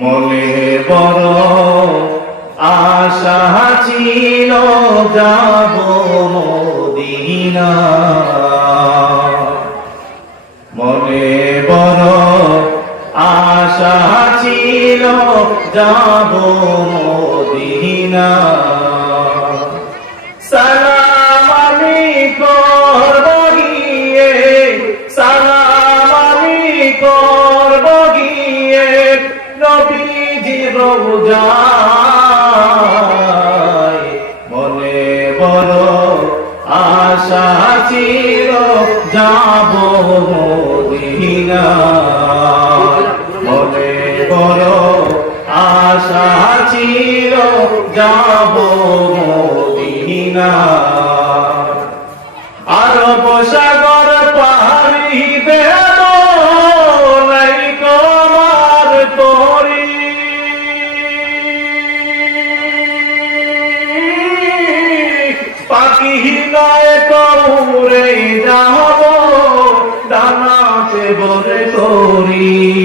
মনে বড় আশা ছিল যাব মদিনা, মনে বড় আশা ছিল যাব মদিনা। সালাম আমি করব গিয়ে, সালাম আমি করব গিয়ে নবীজির রওজায়। মনে বড় আশা ছিল যাব মদিনা, মনে বড় আশা ছিল যাব মদিনা। আরব সাগর পাড়ি দেব নাই কমার তরি, পাখি নয় কৌড়ে যাব ডানাতে বলে তরি।